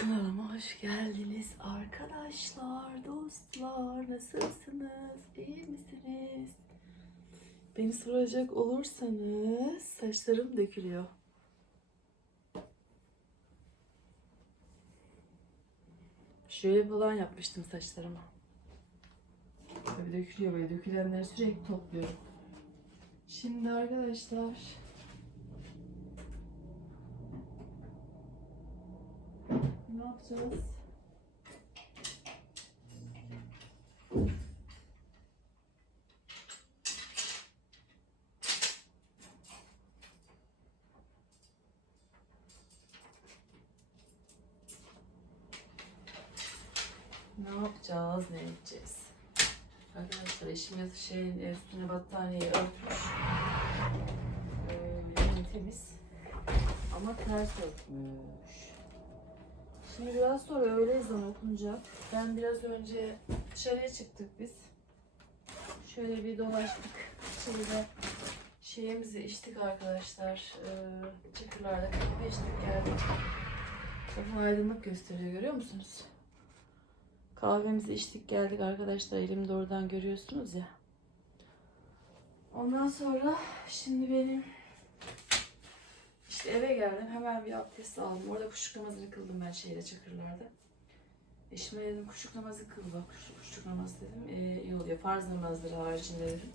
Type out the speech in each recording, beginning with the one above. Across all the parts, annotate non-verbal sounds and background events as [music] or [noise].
Kanalıma hoş geldiniz arkadaşlar, dostlar. Nasılsınız? İyi misiniz? Beni soracak olursanız saçlarım dökülüyor. Şöyle falan yapmıştım saçlarıma. Böyle dökülüyor böyle dökülenleri sürekli topluyorum. Şimdi arkadaşlar ne yapacağız? Ne yapacağız, ne edeceğiz? Arkadaşlar eşim yatı şeyin üstüne battaniyeyi örtmüş. Böyle temiz. Ama ters örtmüş. Şimdi biraz sonra öğle ezanı okunacak. Ben biraz önce dışarıya çıktık biz. Şöyle bir dolaştık. Şöyle şeyimizi içtik arkadaşlar. Ee, Çakırlarda kahve içtik geldik. Bakın aydınlık gösteriyor görüyor musunuz? Kahvemizi içtik geldik arkadaşlar. Elimde oradan görüyorsunuz ya. Ondan sonra şimdi benim işte eve geldim. Hemen bir abdest aldım. Orada kuşluk namazını kıldım ben şeyde çakırlarda. Eşime dedim kuşluk namazı kıl bak. Kuşluk, kuşluk namazı dedim. Ee, iyi oluyor. Farz namazları haricinde dedim.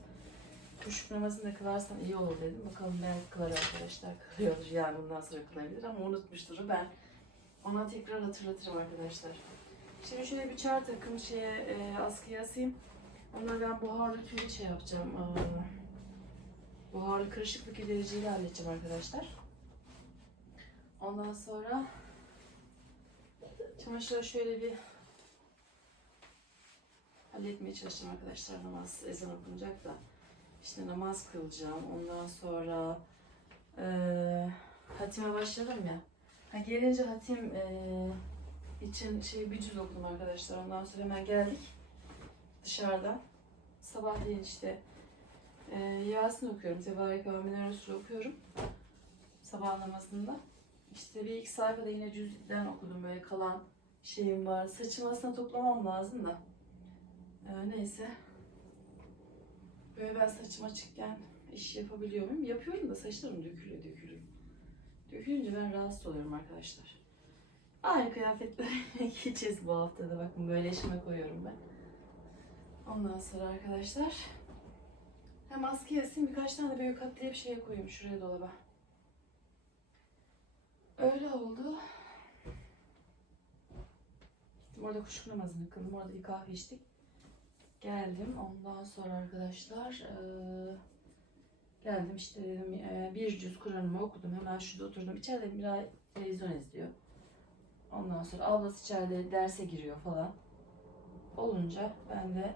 Kuşluk namazını da kılarsan iyi olur dedim. Bakalım belki kılar arkadaşlar. Kılıyordur yani bundan sonra kılabilir ama unutmuştur. Ben ona tekrar hatırlatırım arkadaşlar. Şimdi şöyle bir çar takım şeye e, askıya asayım. Ondan ben buharlı tülü şey yapacağım. Aa, buharlı kırışıklık gidericiyle halledeceğim arkadaşlar. Ondan sonra çamaşırı şöyle bir halletmeye çalışacağım arkadaşlar. Namaz ezan okunacak da. İşte namaz kılacağım. Ondan sonra eee hatime başladım ya. Ha, gelince hatim eee, için şey bir cüz okudum arkadaşlar. Ondan sonra hemen geldik dışarıdan. Sabahleyin işte eee Yasin okuyorum. Tebarek ve Amine Resul okuyorum. Sabah namazında. İşte bir iki sayfada yine cüzden okudum böyle kalan şeyim var. Saçımı aslında toplamam lazım da. Ee, neyse. Böyle ben saçım açıkken iş yapabiliyor muyum? Yapıyorum da saçlarım dökülüyor dökülüyor. Dökülünce ben rahatsız oluyorum arkadaşlar. Aynı kıyafetleri [laughs] giyeceğiz bu haftada. Bakın böyle eşime koyuyorum ben. Ondan sonra arkadaşlar hem askıya asayım birkaç tane böyle katlayıp şeye koyayım şuraya dolaba. Öyle oldu. Gittim orada kuşluk namazını kıldım. Orada bir kahve içtik. Geldim. Ondan sonra arkadaşlar eee, geldim işte dedim eee, bir cüz Kur'an'ımı okudum. Hemen şurada oturdum. İçeride Miray televizyon izliyor. Ondan sonra ablası içeride derse giriyor falan. Olunca ben de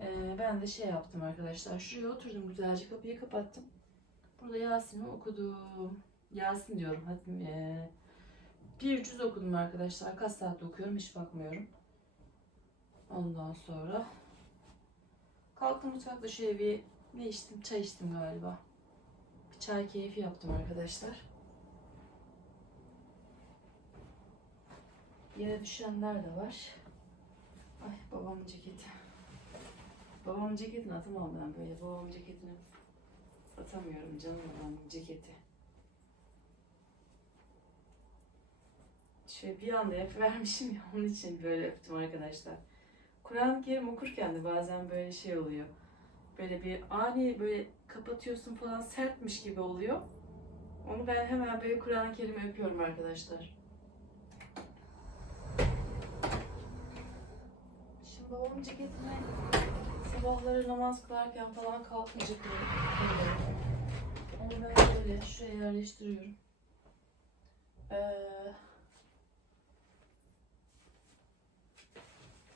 eee, ben de şey yaptım arkadaşlar. Şuraya oturdum güzelce kapıyı kapattım. Burada Yasin'i okudum. Yasin diyorum. Hatim, eee, bir cüz okudum arkadaşlar. Kaç saatte okuyorum hiç bakmıyorum. Ondan sonra kalktım mutfakta şöyle bir ne içtim? Çay içtim galiba. Bir çay keyfi yaptım arkadaşlar. Yine düşenler de var. Ay babamın ceketi. Babamın ceketini atamam ben böyle. Babamın ceketini atamıyorum canım babamın ceketi. Şöyle bir anda yapıvermişim [laughs] ya onun için böyle öptüm arkadaşlar. Kur'an-ı Kerim okurken de bazen böyle şey oluyor. Böyle bir ani böyle kapatıyorsun falan sertmiş gibi oluyor. Onu ben hemen böyle Kur'an-ı Kerim'i öpüyorum arkadaşlar. Şimdi babamın ceketini sabahları namaz kılarken falan kalkmayacak Onu ben böyle şuraya yerleştiriyorum. Ee,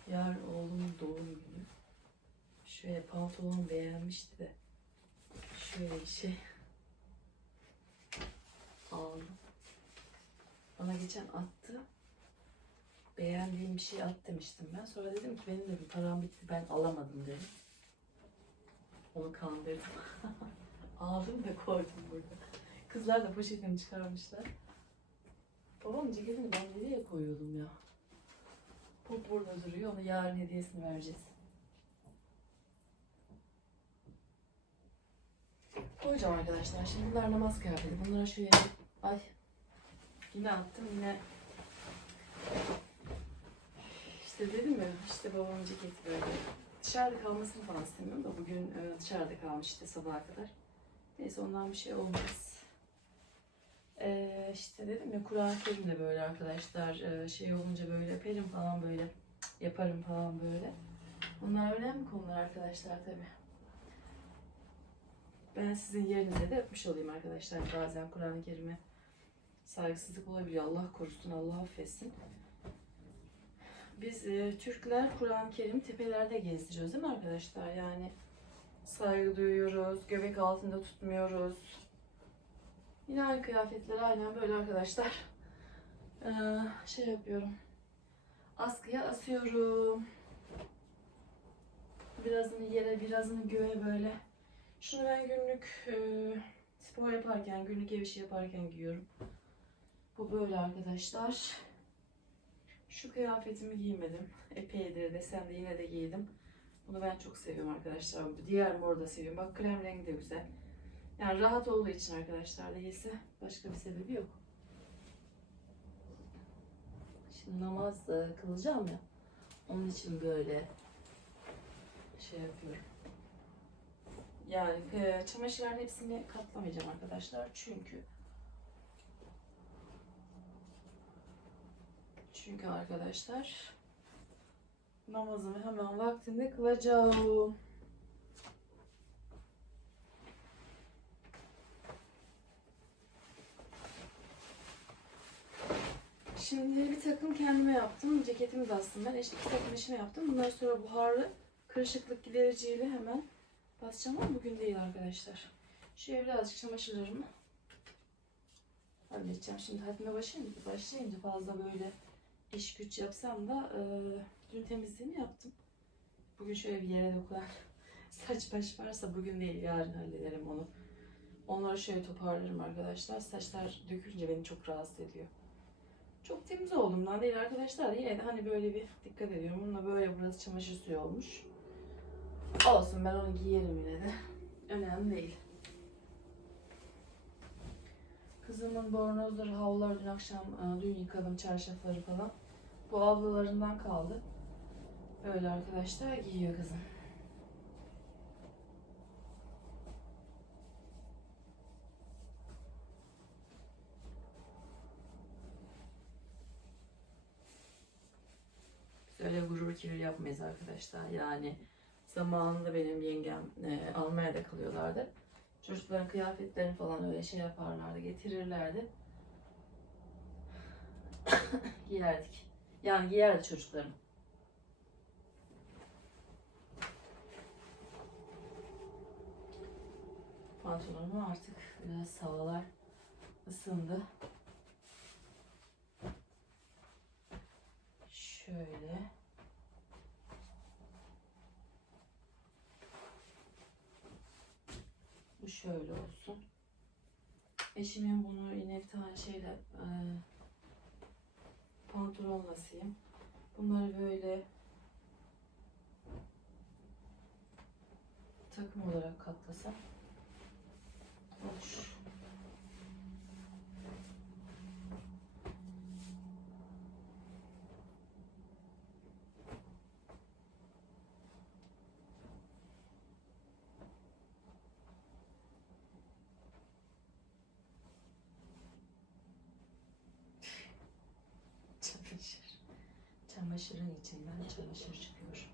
Yar oğlumun doğum günü. Şöyle pantolon beğenmişti de. Şöyle bir şey. Aldım. Bana geçen attı. Beğendiğim bir şey at demiştim ben. Sonra dedim ki benim de bir param bitti ben alamadım dedim. Onu kandırdım. [laughs] Aldım da koydum burada. Kızlar da poşetini çıkarmışlar. Babamın ceketini ben nereye koyuyordum ya? Pop burada duruyor. Ona yarın hediyesini vereceğiz. Koyacağım arkadaşlar. Şimdi bunlar namaz kıyafeti. Bunlara şöyle... Ay. Yine attım. Yine... İşte dedim ya. işte babamın ceketi böyle. Dışarıda kalmasını falan istemiyorum da bugün e, dışarıda kalmış işte sabaha kadar. Neyse ondan bir şey olmaz. Ee, işte dedim ya Kur'an-ı Kerim'de böyle arkadaşlar e, şey olunca böyle öperim falan böyle yaparım falan böyle. Bunlar önemli konular arkadaşlar tabi. Ben sizin yerinize de öpmüş olayım arkadaşlar. Bazen Kur'an-ı Kerim'e saygısızlık olabiliyor. Allah korusun, Allah affetsin. Biz e, Türkler Kur'an-ı Kerim tepelerde gezdiriyoruz değil mi arkadaşlar? Yani saygı duyuyoruz, göbek altında tutmuyoruz. Yine aynı kıyafetleri aynen böyle arkadaşlar. [laughs] Ee, şey yapıyorum. Askıya asıyorum. Birazını yere, birazını göğe böyle. Şunu ben günlük e, spor yaparken, günlük ev işi yaparken giyiyorum. Bu böyle arkadaşlar. Şu kıyafetimi giymedim. Epeydir desem de yine de giydim. Bunu ben çok seviyorum arkadaşlar. Diğer moru da seviyorum. Bak krem rengi de güzel. Yani rahat olduğu için arkadaşlar değilse başka bir sebebi yok. Şimdi namaz e, kılacağım ya. Onun için böyle şey yapıyorum. Yani e, çamaşırların hepsini katlamayacağım arkadaşlar. Çünkü çünkü arkadaşlar namazımı hemen vaktinde kılacağım. Şimdi bir takım kendime yaptım. Ceketimi de astım ben. İşte iki takım işime yaptım. Bundan sonra buharlı kırışıklık gidericiyle hemen basacağım ama bugün değil arkadaşlar. Şöyle birazcık çamaşırlarımı halledeceğim. Şimdi haddime başlayınca, başlayınca fazla böyle iş güç yapsam da e, dün temizliğimi yaptım. Bugün şöyle bir yere dokunan [laughs] saç baş varsa bugün değil yarın hallederim onu. Onları şöyle toparlarım arkadaşlar. Saçlar dökülünce beni çok rahatsız ediyor. Çok temiz olduğumdan değil arkadaşlar. Yine de hani böyle bir dikkat ediyorum. Bununla böyle burası çamaşır suyu olmuş. Olsun ben onu giyerim yine de. [laughs] Önemli değil. Kızımın bornozları, havluları dün akşam, e, dün yıkadım çarşafları falan. Bu ablalarından kaldı. Böyle arkadaşlar giyiyor kızım. Öyle gurur kibir yapmayız arkadaşlar. Yani zamanında benim yengem e, Almanya'da kalıyorlardı. Çocukların kıyafetlerini falan öyle şey yaparlardı, getirirlerdi. [coughs] Giyerdik. Yani giyerdi çocuklarım. Pantolonumu artık biraz havalar ısındı. Şöyle. Bu şöyle olsun. Eşimin bunu yine bir tane şeyle e, pantolonlasıyım. Bunları böyle takım olarak katlasam olur. Çamaşır. Çamaşırın içinden çamaşır çıkıyor.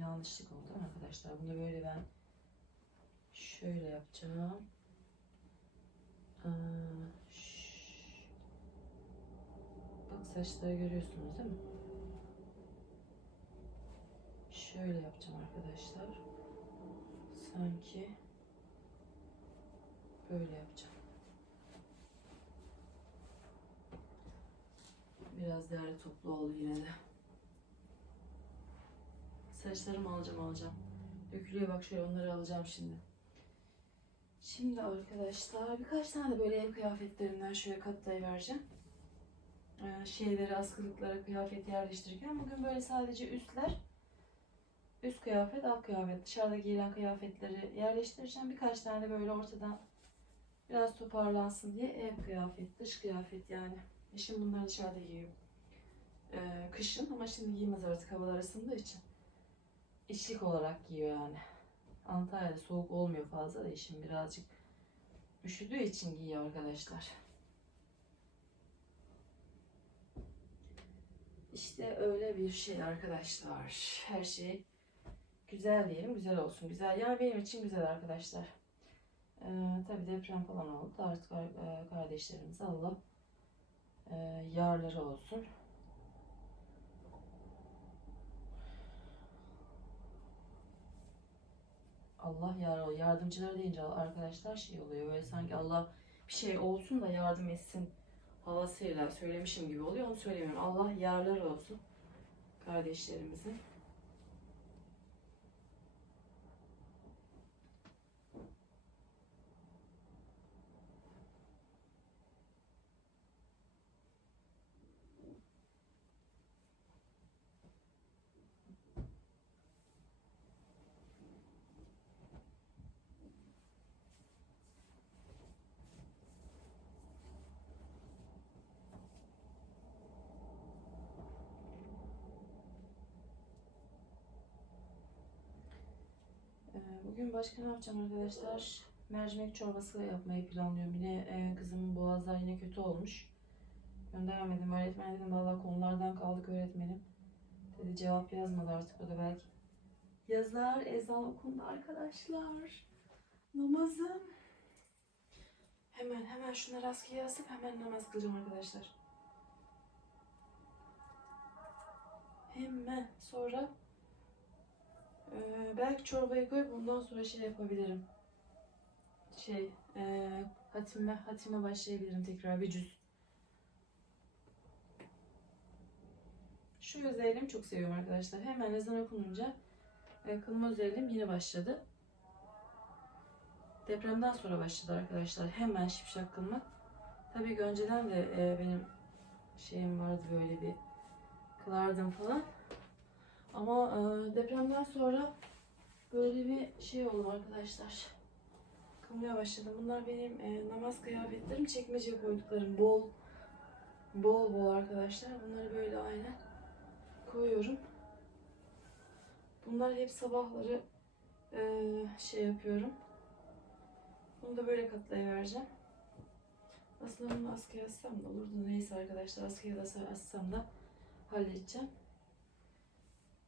bir yanlışlık oldu arkadaşlar. Bunu böyle ben şöyle yapacağım. Bak saçları görüyorsunuz değil mi? şöyle yapacağım arkadaşlar. Sanki böyle yapacağım. Biraz değerli toplu oldu yine de. Saçlarımı alacağım alacağım. Dökülüyor bak şöyle onları alacağım şimdi. Şimdi arkadaşlar birkaç tane de böyle ev kıyafetlerinden şöyle katlayıvereceğim. Ee, şeyleri askılıklara kıyafet yerleştirirken bugün böyle sadece üstler üst kıyafet alt kıyafet dışarıda giyilen kıyafetleri yerleştireceğim. Birkaç tane de böyle ortadan biraz toparlansın diye ev kıyafet dış kıyafet yani. Eşim bunları dışarıda giyiyor. Ee, kışın ama şimdi giymez artık havalar ısındığı için. İçlik olarak giyiyor yani. Antalya'da soğuk olmuyor fazla da eşim birazcık üşüdüğü için giyiyor arkadaşlar. İşte öyle bir şey arkadaşlar. Her şey güzel diyelim, güzel olsun. Güzel. Yani benim için güzel arkadaşlar. Ee, tabii deprem falan oldu. Artık e, kardeşlerimiz Allah e, yarları olsun. Allah yar yardımcıları deyince arkadaşlar şey oluyor böyle sanki Allah bir şey olsun da yardım etsin havasıyla söylemişim gibi oluyor onu söylemiyorum. Allah yarlar olsun kardeşlerimizin. Ee, Bugün başka ne yapacağım arkadaşlar? Mercimek çorbası yapmayı planlıyorum. Yine e, kızımın boğazlar yine kötü olmuş. Gönderemedim. Öğretmen dedim valla konulardan kaldık öğretmenim. Dedi cevap yazmadı artık o da belki. Yazar ezan okundu arkadaşlar. Namazım. Hemen hemen şunları askıya asıp hemen namaz kılacağım arkadaşlar. Hemen sonra ee, belki çorbayı koyup bundan sonra şey yapabilirim. Şey, e, hatime, hatime başlayabilirim tekrar bir cüz. Şu özelliğimi çok seviyorum arkadaşlar. Hemen ezan okununca e, kılma özelliğim yine başladı. Depremden sonra başladı arkadaşlar. Hemen şipşak kılmak. Tabii ki önceden de e, benim şeyim vardı böyle bir kılardım falan. Ama e, depremden sonra böyle bir şey oldu arkadaşlar. Kılmaya başladım. Bunlar benim e, namaz kıyafetlerim. Çekmeceye koyduklarım. Bol bol bol arkadaşlar. Bunları böyle aynen koyuyorum. Bunlar hep sabahları e, şey yapıyorum. Bunu da böyle katlayıvereceğim. Aslında bunu askıya assam da olurdu. Neyse arkadaşlar askıya da assam da halledeceğim.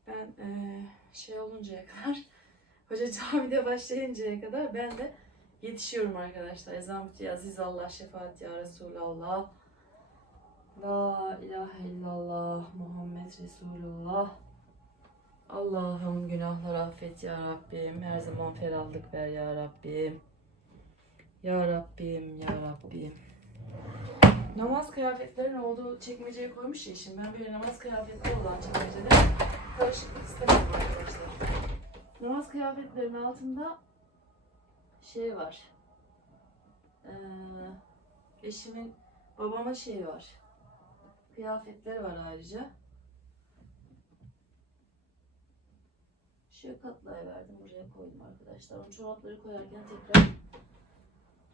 Ben eee, şey oluncaya kadar, [laughs] hoca camide başlayıncaya kadar ben de yetişiyorum arkadaşlar. Ezan bitiyor. Aziz Allah, şefaat ya Resulallah. La ilahe illallah, Muhammed Resulullah. Allah'ım günahları affet ya Rabbim. Her zaman ferahlık ver ya Rabbim. Ya Rabbim, ya Rabbim. Namaz kıyafetlerin olduğu çekmeceye koymuş ya şimdi. Ben böyle namaz kıyafetleri olan çekmecede Namaz kıyafetlerinin altında şey var. Ee, eşimin, babama şey var. Kıyafetleri var ayrıca. Şöyle katlayıverdim. Buraya koydum arkadaşlar. O çorapları koyarken tekrar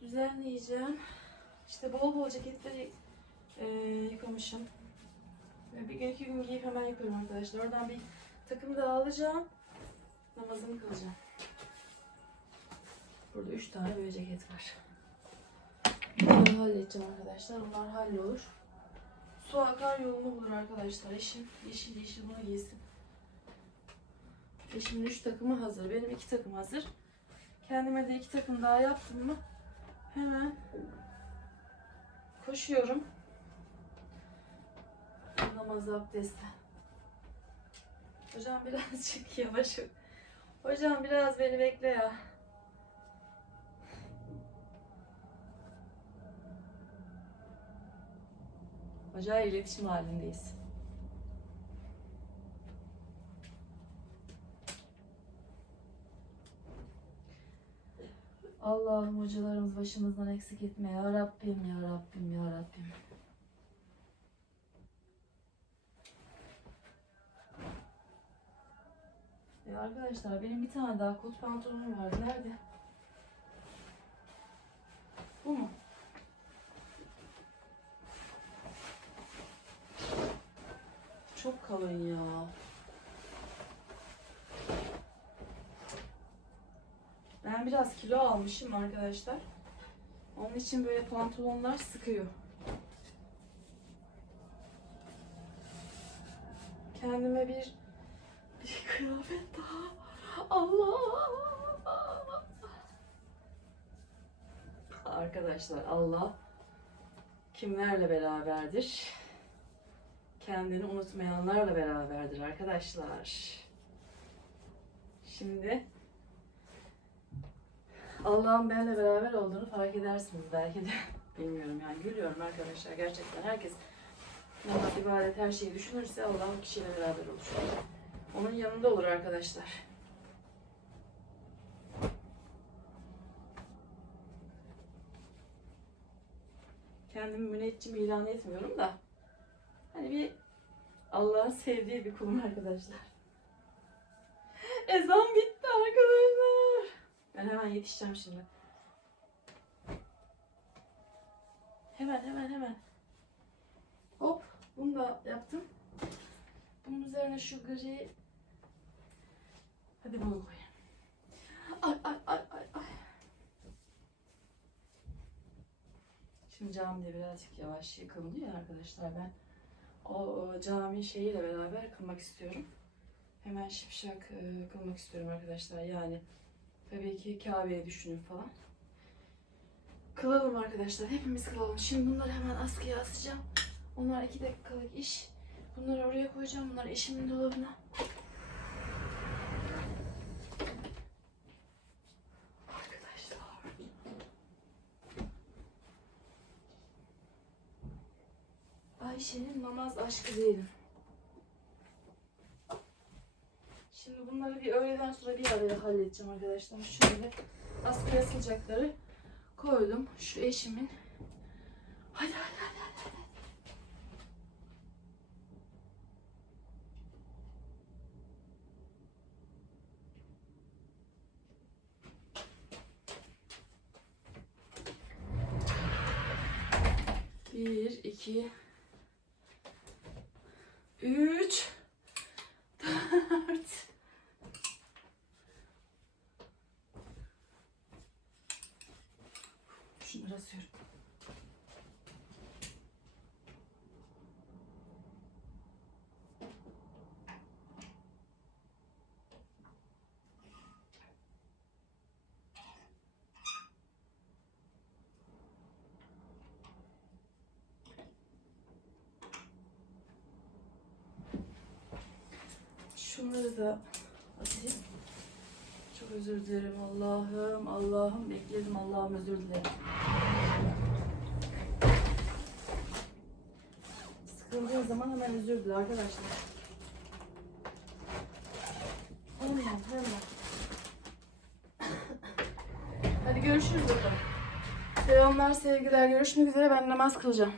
düzenleyeceğim. İşte bol bol ceketleri e, yıkamışım. Ve Bir gün iki gün giyip hemen yıkıyorum arkadaşlar. Oradan bir takım da alacağım. Namazımı kılacağım. Burada üç tane böyle ceket var. Bunları halledeceğim arkadaşlar. Bunlar hallolur. Su akar yolunu bulur arkadaşlar. Eşim yeşil yeşil bunu giysin. Eşimin üç takımı hazır. Benim iki takım hazır. Kendime de iki takım daha yaptım mı hemen koşuyorum. Namaz abdesti. Hocam birazcık [laughs] yavaş. Hocam biraz beni bekle ya. Hocayla iletişim halindeyiz. Allah'ım hocalarımız başımızdan eksik etme ya Rabbim ya Rabbim ya Rabbim. Ya arkadaşlar benim bir tane daha kot pantolonum vardı. Nerede? Bu mu? Çok kalın ya. Ben biraz kilo almışım arkadaşlar. Onun için böyle pantolonlar sıkıyor. Kendime bir bir kıyafet daha. Allah! Arkadaşlar Allah kimlerle beraberdir? Kendini unutmayanlarla beraberdir arkadaşlar. Şimdi Allah'ın benimle beraber olduğunu fark edersiniz belki de. [laughs] Bilmiyorum yani gülüyorum arkadaşlar gerçekten. Herkes namaz, ibadet her şeyi düşünürse Allah kişiyle beraber olur. Onun yanında olur arkadaşlar. Kendimi müneccim ilan etmiyorum da hani bir Allah'ın sevdiği bir kulum arkadaşlar. Ezan bitti arkadaşlar. Ben hemen yetişeceğim şimdi. Hemen hemen hemen. Hop bunu da yaptım. Bunun üzerine şu gri Hadi bunu koyayım. Ay ay ay ay ay. Şimdi camide birazcık yavaş yıkıldı ya arkadaşlar ben o, o cami şeyiyle beraber kılmak istiyorum. Hemen şipşak e, kılmak istiyorum arkadaşlar. Yani tabii ki Kabe'ye düşünün falan. Kılalım arkadaşlar. Hepimiz kılalım. Şimdi bunları hemen askıya asacağım. Onlar iki dakikalık iş. Bunları oraya koyacağım. Bunları eşimin dolabına. Ayşe'nin namaz aşkı diyelim. Şimdi bunları bir öğleden sonra bir araya halledeceğim arkadaşlar. Şöyle askıya asılacakları koydum. Şu eşimin. Hadi hadi hadi. hadi. Bir, iki, üç, dört. Şunları asıyorum. Şunları da atayım. Çok özür dilerim Allah'ım. Allah'ım bekledim Allah'ım özür dilerim. Sıkıldığın zaman hemen özür dile arkadaşlar. Hemen hemen. Hadi görüşürüz bakalım. Selamlar sevgiler görüşmek üzere ben namaz kılacağım.